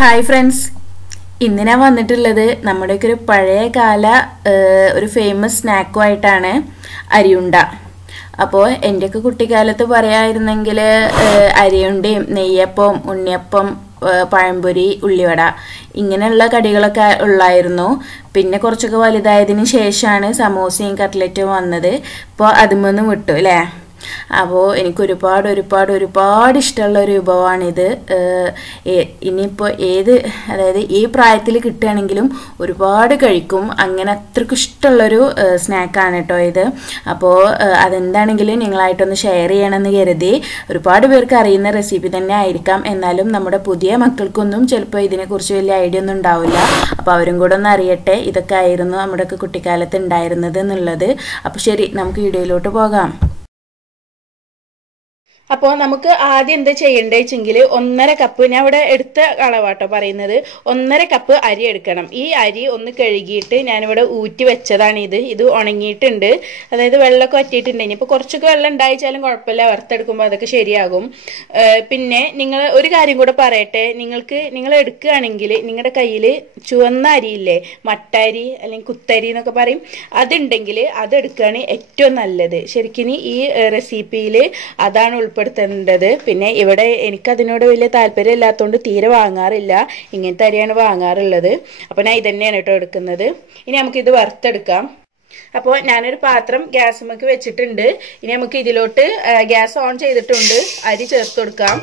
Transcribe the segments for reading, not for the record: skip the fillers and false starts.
Hi friends, ഇന്ന് ഞാൻ വന്നിട്ടുള്ളത് നമ്മുടെയൊക്കെ ഒരു പഴയ കാല ഒരു ഫേമസ് സ്നാക്കുമായിട്ടാണ് അരിയുണ്ട. അപ്പോൾ എൻ്റെയൊക്കെ കുട്ടിക്കാലത്ത് പറയായിരുന്നെങ്കിൽ അരിയുണ്ടയും നെയ്യപ്പം, ഉണ്ണിയപ്പം, പഴംപൊരി, ഉള്ളിവട ഇങ്ങനെയുള്ള കടികളൊക്കെ ഉള്ളായിരുന്നു. പിന്നെ കുറച്ചൊക്കെ വലുതായതിന് ശേഷമാണ് സമോസയും കട്ട്ലറ്റും വന്നത്. ഇപ്പോൾ അതിമൊന്നും വിട്ടു അല്ലേ. അപ്പോൾ എനിക്ക് ഒരുപാട് ഇഷ്ടമുള്ള ഒരു വിഭവമാണിത്. ഇനിയിപ്പോൾ അതായത് ഈ പ്രായത്തിൽ കിട്ടുകയാണെങ്കിലും ഒരുപാട് കഴിക്കും. അങ്ങനെ അത്രയ്ക്ക് ഇഷ്ടമുള്ളൊരു സ്നാക്കാണ് കേട്ടോ ഇത്. അപ്പോൾ അതെന്താണെങ്കിലും നിങ്ങളായിട്ടൊന്ന് ഷെയർ ചെയ്യണമെന്ന് കരുതി. ഒരുപാട് പേർക്ക് അറിയുന്ന റെസിപ്പി തന്നെ ആയിരിക്കാം, എന്നാലും നമ്മുടെ പുതിയ മക്കൾക്കൊന്നും ചിലപ്പോൾ ഇതിനെക്കുറിച്ച് വലിയ ഐഡിയ ഒന്നും ഉണ്ടാവില്ല. അപ്പോൾ അവരും കൂടെ ഒന്ന് അറിയട്ടെ ഇതൊക്കെ ആയിരുന്നു നമ്മുടെയൊക്കെ കുട്ടിക്കാലത്ത് ഉണ്ടായിരുന്നത് എന്നുള്ളത്. അപ്പോൾ ശരി, നമുക്ക് വീഡിയോയിലോട്ട് പോകാം. അപ്പോൾ നമുക്ക് ആദ്യം എന്താ ചെയ്യേണ്ടത് വെച്ചെങ്കിൽ 1.5 കപ്പ്, ഞാൻ ഇവിടെ എടുത്ത അളവാട്ടോ പറയുന്നത്, 1.5 കപ്പ് അരി എടുക്കണം. ഈ അരി ഒന്ന് കഴുകിയിട്ട് ഞാനിവിടെ ഊറ്റി വെച്ചതാണ്. ഇത് ഉണങ്ങിയിട്ടുണ്ട്, അതായത് വെള്ളമൊക്കെ വറ്റിയിട്ടുണ്ട്. ഇനിയിപ്പോൾ കുറച്ചൊക്കെ വെള്ളം ഉണ്ടായിച്ചാലും കുഴപ്പമില്ല, വറുത്തെടുക്കുമ്പോൾ അതൊക്കെ ശരിയാകും. പിന്നെ നിങ്ങൾ ഒരു കാര്യം കൂടെ പറയട്ടെ, നിങ്ങൾ എടുക്കുകയാണെങ്കിൽ നിങ്ങളുടെ കയ്യിൽ ചുവന്ന അരിയില്ലേ, മട്ടരി അല്ലെങ്കിൽ കുത്തരി എന്നൊക്കെ പറയും, അതുണ്ടെങ്കിൽ അതെടുക്കുകയാണ് ഏറ്റവും നല്ലത്. ശരിക്കും ഈ റെസിപ്പിയിൽ അതാണ് ഉൾപ്പെടുത്തേണ്ടത്. പിന്നെ ഇവിടെ എനിക്കതിനോട് വലിയ താല്പര്യം ഇല്ലാത്തതുകൊണ്ട് തീരെ വാങ്ങാറില്ല, ഇങ്ങനത്തെ അരിയാണ് വാങ്ങാറുള്ളത്. അപ്പോൾ ഞാൻ ഇതന്നെയാണ് കേട്ടോ എടുക്കുന്നത്. ഇനി നമുക്കിത് വറുത്തെടുക്കാം. അപ്പോൾ ഞാനൊരു പാത്രം ഗ്യാസുമ്മക്ക് വെച്ചിട്ടുണ്ട്. ഇനി നമുക്ക് ഇതിലോട്ട് ഗ്യാസ് ഓൺ ചെയ്തിട്ടുണ്ട്, അരി ചേർത്ത് കൊടുക്കാം.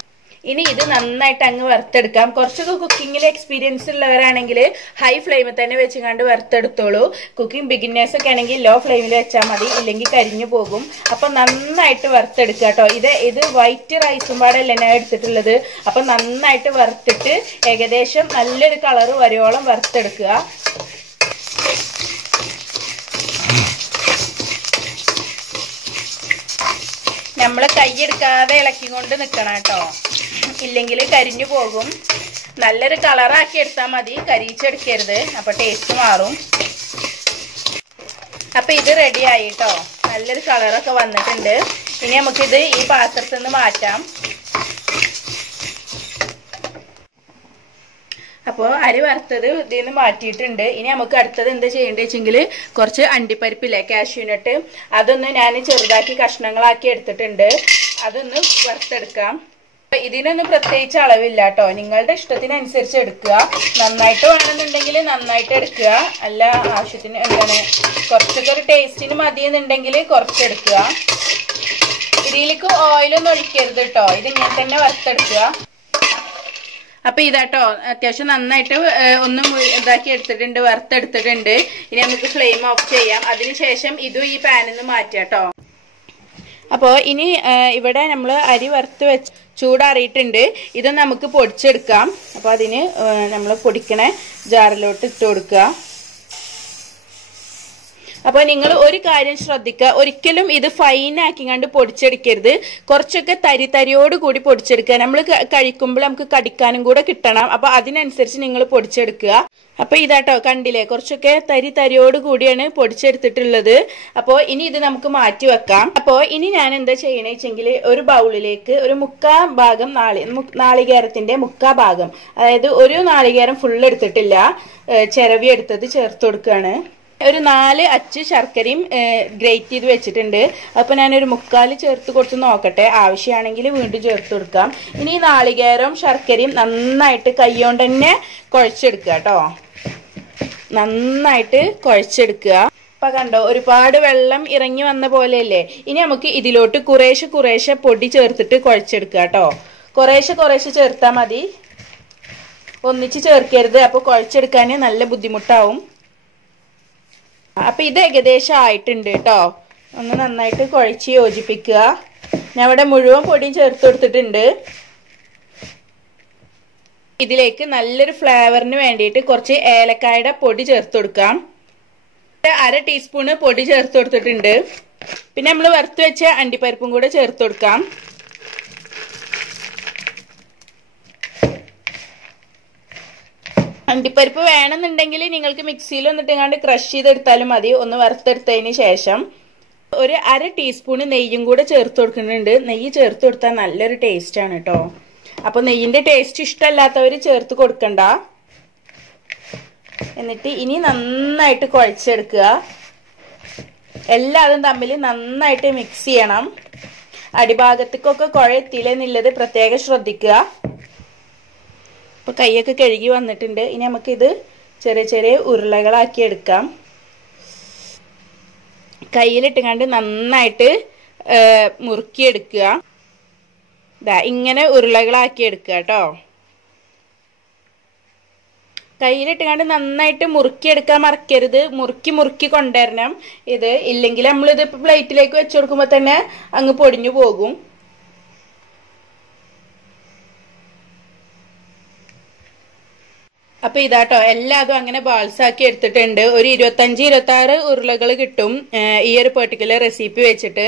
ഇനി ഇത് നന്നായിട്ട് അങ്ങ് വറുത്തെടുക്കാം. കുറച്ചൊക്കെ കുക്കിങ്ങിൽ എക്സ്പീരിയൻസ് ഉള്ളവരാണെങ്കിൽ ഹൈ ഫ്ലെയിമിൽ തന്നെ വെച്ചുകൊണ്ട് വറുത്തെടുത്തോളൂ. കുക്കിംഗ് ബിഗിനേഴ്സ് ഒക്കെ ആണെങ്കിൽ ലോ ഫ്ലെയിമിൽ വെച്ചാൽ മതി, ഇല്ലെങ്കിൽ കരിഞ്ഞു പോകും. അപ്പം നന്നായിട്ട് വറുത്തെടുക്കുക കേട്ടോ. ഇത് വൈറ്റ് റൈസും പാടല്ല ഞാൻ എടുത്തിട്ടുള്ളത്. അപ്പം നന്നായിട്ട് വറുത്തിട്ട് ഏകദേശം നല്ലൊരു കളറ് വരുവോളം വറുത്തെടുക്കുക. നമ്മൾ കൈയെടുക്കാതെ ഇളക്കിക്കൊണ്ട് നിൽക്കണം കേട്ടോ, ഇല്ലെങ്കിൽ കരിഞ്ഞു പോകും. നല്ലൊരു കളറാക്കി എടുത്താൽ മതി, കരിയിച്ചെടുക്കരുത്, അപ്പോൾ ടേസ്റ്റ് മാറും. അപ്പോൾ ഇത് റെഡി ആയി കേട്ടോ, നല്ലൊരു കളറൊക്കെ വന്നിട്ടുണ്ട്. ഇനി നമുക്കിത് ഈ പാത്രത്തിൽ നിന്ന് മാറ്റാം. അപ്പോൾ അരി വറുത്തത് ഇതിൽ നിന്ന് മാറ്റിയിട്ടുണ്ട്. ഇനി നമുക്ക് അടുത്തത് എന്താ ചെയ്യേണ്ടത് വെച്ചെങ്കിൽ കുറച്ച് അണ്ടിപ്പരിപ്പില്ലേ, കാഷ്യൂനട്ട്, അതൊന്ന് ഞാൻ ചെറുതാക്കി കഷ്ണങ്ങളാക്കി എടുത്തിട്ടുണ്ട്. അതൊന്ന് വറുത്തെടുക്കാം. ഇതിനൊന്നും പ്രത്യേകിച്ച് അളവില്ല കേട്ടോ, നിങ്ങളുടെ ഇഷ്ടത്തിനനുസരിച്ച് എടുക്കുക. നന്നായിട്ട് വേണമെന്നുണ്ടെങ്കിൽ നന്നായിട്ട് എടുക്കുക, അല്ല ആവശ്യത്തിന് കുറച്ചൊക്കെ ഒരു ടേസ്റ്റിന് മതിയെന്നുണ്ടെങ്കിൽ കുറച്ചെടുക്കുക. ഇതിലേക്ക് ഓയിലൊന്നും ഒഴിക്കരുത് കേട്ടോ, ഇതിങ്ങനെ തന്നെ വറുത്തെടുക്കുക. അപ്പൊ ഇതാട്ടോ അത്യാവശ്യം നന്നായിട്ട് ഒന്നും ഇതാക്കി എടുത്തിട്ടുണ്ട്, വറുത്തെടുത്തിട്ടുണ്ട്. ഇനി നമുക്ക് ഫ്ലെയിം ഓഫ് ചെയ്യാം. അതിനുശേഷം ഇതും ഈ പാനിൽ നിന്ന് മാറ്റാം കേട്ടോ. അപ്പോൾ ഇനി ഇവിടെ നമ്മൾ അരി വറുത്ത് വെച്ച് ചൂടാറിയിട്ടുണ്ട്. ഇത് നമുക്ക് പൊടിച്ചെടുക്കാം. അപ്പോൾ അതിന് നമ്മൾ പൊടിക്കണ ജാറിലോട്ട് ഇട്ട് കൊടുക്കുക. അപ്പോൾ നിങ്ങൾ ഒരു കാര്യം ശ്രദ്ധിക്കുക, ഒരിക്കലും ഇത് ഫൈനാക്കി കണ്ട് പൊടിച്ചെടുക്കരുത്. കുറച്ചൊക്കെ തരിയോട് കൂടി പൊടിച്ചെടുക്കുക. നമ്മൾ കഴിക്കുമ്പോൾ നമുക്ക് കടിക്കാനും കൂടെ കിട്ടണം. അപ്പോൾ അതിനനുസരിച്ച് നിങ്ങൾ പൊടിച്ചെടുക്കുക. അപ്പോൾ ഇതാട്ടോ കണ്ടില്ലേ, കുറച്ചൊക്കെ തരിയോട് കൂടിയാണ് പൊടിച്ചെടുത്തിട്ടുള്ളത്. അപ്പോൾ ഇനി ഇത് നമുക്ക് മാറ്റി വെക്കാം. അപ്പോൾ ഇനി ഞാൻ എന്താ ചെയ്യണേ വെച്ചെങ്കിൽ ഒരു ബൗളിലേക്ക് ഒരു 1/4 ഭാഗം നാളികേരത്തിന്റെ 1/4 ഭാഗം, അതായത് ഒരു നാളികേരം ഫുൾ എടുത്തിട്ടില്ല, ചിരവി എടുത്തത് ചേർത്ത് കൊടുക്കുകയാണ്. ഒരു 4 അച്ച് ശർക്കരയും ഗ്രേറ്റ് ചെയ്ത് വെച്ചിട്ടുണ്ട്. അപ്പോൾ ഞാനൊരു 1/4 ചേർത്ത് കൊടുത്ത് നോക്കട്ടെ, ആവശ്യമാണെങ്കിൽ വീണ്ടും ചേർത്ത് കൊടുക്കാം. ഇനി നാളികേരവും ശർക്കരയും നന്നായിട്ട് കൈകൊണ്ട് തന്നെ കുഴച്ചെടുക്കുക കേട്ടോ, നന്നായിട്ട് കുഴച്ചെടുക്കുക. അപ്പം കണ്ടോ, ഒരുപാട് വെള്ളം ഇറങ്ങി വന്ന പോലെയല്ലേ. ഇനി നമുക്ക് ഇതിലോട്ട് കുറേശ്ശെ പൊടി ചേർത്തിട്ട് കുഴച്ചെടുക്കുക കേട്ടോ. കുറേശ്ശെ ചേർത്താൽ മതി, ഒന്നിച്ച് ചേർക്കരുത്, അപ്പോൾ കുഴച്ചെടുക്കാൻ നല്ല ബുദ്ധിമുട്ടാവും. അപ്പൊ ഇത് ഏകദേശം ആയിട്ടുണ്ട് കേട്ടോ. ഒന്ന് നന്നായിട്ട് കുഴച്ച് യോജിപ്പിക്കുക. ഞാൻ ഇവിടെ മുഴുവൻ പൊടിയും ചേർത്ത് കൊടുത്തിട്ടുണ്ട്. ഇതിലേക്ക് നല്ലൊരു ഫ്ലേവറിന് വേണ്ടിയിട്ട് കുറച്ച് ഏലക്കായുടെ പൊടി ചേർത്ത് കൊടുക്കാം. 1/2 ടീസ്പൂണ് പൊടി ചേർത്ത് കൊടുത്തിട്ടുണ്ട്. പിന്നെ നമ്മൾ വറുത്ത് വെച്ച അണ്ടിപ്പരിപ്പും കൂടെ ചേർത്ത് കൊടുക്കാം. അണ്ടിപ്പരിപ്പ് വേണമെന്നുണ്ടെങ്കിൽ നിങ്ങൾക്ക് മിക്സിയിൽ ഒന്നിട്ടെങ്ങാണ്ട് ക്രഷ് ചെയ്തെടുത്താലും മതി, ഒന്ന് വറുത്തെടുത്തതിന് ശേഷം. ഒരു 1/2 ടീസ്പൂണ് നെയ്യും കൂടെ ചേർത്ത് കൊടുക്കുന്നുണ്ട്. നെയ്യ് ചേർത്ത് കൊടുത്താൽ നല്ലൊരു ടേസ്റ്റ് ആണ് കേട്ടോ. അപ്പൊ നെയ്യിന്റെ ടേസ്റ്റ് ഇഷ്ടമല്ലാത്തവർ ചേർത്ത് കൊടുക്കണ്ട. എന്നിട്ട് ഇനി നന്നായിട്ട് കുഴച്ചെടുക്കുക. എല്ലാതും തമ്മിൽ നന്നായിട്ട് മിക്സ് ചെയ്യണം. അടിഭാഗത്തേക്കൊക്കെ കുഴത്തില്ലെന്നുള്ളത് പ്രത്യേകം ശ്രദ്ധിക്കുക. ഇപ്പൊ കൈയൊക്കെ കഴുകി വന്നിട്ടുണ്ട്. ഇനി നമുക്കിത് ചെറിയ ചെറിയ ഉരുളകളാക്കി എടുക്കാം. കയ്യിലിട്ടുകൊണ്ട് നന്നായിട്ട് മുറുക്കിയെടുക്കുക. ഇങ്ങനെ ഉരുളകളാക്കി എടുക്കുക കേട്ടോ. കയ്യിലിട്ടുകൊണ്ട് നന്നായിട്ട് മുറുക്കിയെടുക്കാൻ മറക്കരുത്. മുറുക്കി കൊണ്ടുവരണം. ഇത് ഇല്ലെങ്കിൽ നമ്മളിത് പ്ലേറ്റിലേക്ക് വെച്ച് കൊടുക്കുമ്പോൾ തന്നെ അങ്ങ് പൊടിഞ്ഞു പോകും. അപ്പൊ ഇതാട്ടോ എല്ലാതും അങ്ങനെ ബാൾസാക്കി എടുത്തിട്ടുണ്ട്. ഒരു 25-26 ഉരുളകൾ കിട്ടും ഈ ഒരു പെർട്ടിക്കുലർ റെസിപ്പി വെച്ചിട്ട്.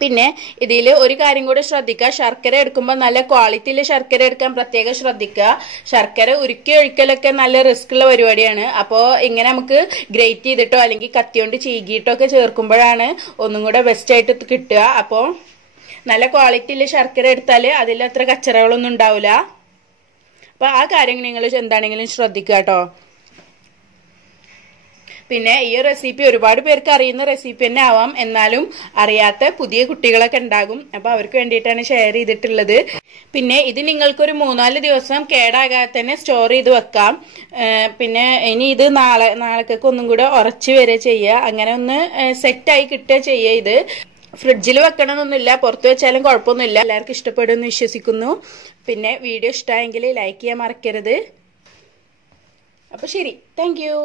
പിന്നെ ഇതിൽ ഒരു കാര്യം കൂടെ ശ്രദ്ധിക്കുക. ശർക്കര എടുക്കുമ്പോൾ നല്ല ക്വാളിറ്റിയിൽ ശർക്കര എടുക്കാൻ പ്രത്യേകം ശ്രദ്ധിക്കുക. ശർക്കര ഉരുക്കി ഒഴിക്കലൊക്കെ നല്ല റിസ്ക് ഉള്ള പരിപാടിയാണ്. അപ്പോൾ ഇങ്ങനെ നമുക്ക് ഗ്രേറ്റ് ചെയ്തിട്ടോ അല്ലെങ്കിൽ കത്തിയോണ്ട് ചീകിയിട്ടോ ഒക്കെ ചേർക്കുമ്പോഴാണ് ഒന്നും കൂടെ ബെസ്റ്റ് ആയിട്ട് കിട്ടുക. അപ്പോൾ നല്ല ക്വാളിറ്റിയിൽ ശർക്കര എടുത്താൽ അതിൽ അത്ര കച്ചറകളൊന്നും ഉണ്ടാവില്ല. അപ്പൊ ആ കാര്യം നിങ്ങൾ എന്താണെങ്കിലും ശ്രദ്ധിക്കുക കേട്ടോ. പിന്നെ ഈ റെസിപ്പി ഒരുപാട് പേർക്ക് അറിയുന്ന റെസിപ്പി തന്നെ ആവാം. എന്നാലും അറിയാത്ത പുതിയ കുട്ടികളൊക്കെ ഉണ്ടാകും. അപ്പൊ അവർക്ക് വേണ്ടിയിട്ടാണ് ഷെയർ ചെയ്തിട്ടുള്ളത്. പിന്നെ ഇത് നിങ്ങൾക്കൊരു 3-4 ദിവസം കേടാകാതെ തന്നെ സ്റ്റോർ ചെയ്ത് വെക്കാം. പിന്നെ ഇനി ഇത് നാളേക്കൊക്കെ ഒന്നും കൂടെ ഉറച്ചു വരെ ചെയ്യുക. അങ്ങനെ ഒന്ന് സെറ്റായി കിട്ടുക ചെയ്യുക. ഇത് ഫ്രിഡ്ജിൽ വെക്കണമെന്നൊന്നുമില്ല, പുറത്ത് വെച്ചാലും കുഴപ്പമൊന്നുമില്ല. എല്ലാവർക്കും ഇഷ്ടപ്പെടുമെന്ന് വിശ്വസിക്കുന്നു. പിന്നെ വീഡിയോ ഇഷ്ടമായെങ്കിൽ ലൈക്ക് ചെയ്യാൻ മറക്കരുത്. അപ്പൊ ശരി, താങ്ക് യു.